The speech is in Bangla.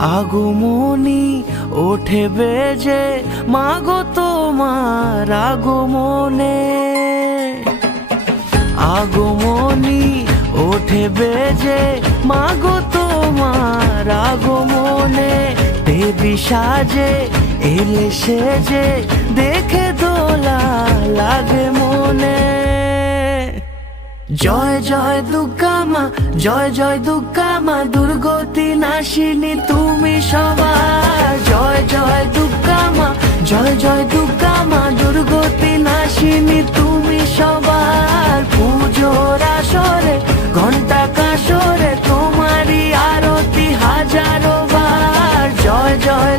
আগমনী ওঠে বেজে, মাগো তোমার আগমনে। আগমনী ওঠে বেজে, মাগো তোমার আগমনে। দেবী সাজে এলে সেজে, দেখে দোলা লাগে মনে। জয় জয় দুর্গা মা, জয় জয় দুর্গা মা, দুর্গতি নাশিনী তুমি সবার। জয় জয় দুর্গা মা, জয় জয় দুর্গা মা, দুর্গতি নাশিনী তুমি সবার। পুজোর আসরে ঘন্টা কাসরে, তোমারই আরতি হাজারো বার। জয় জয়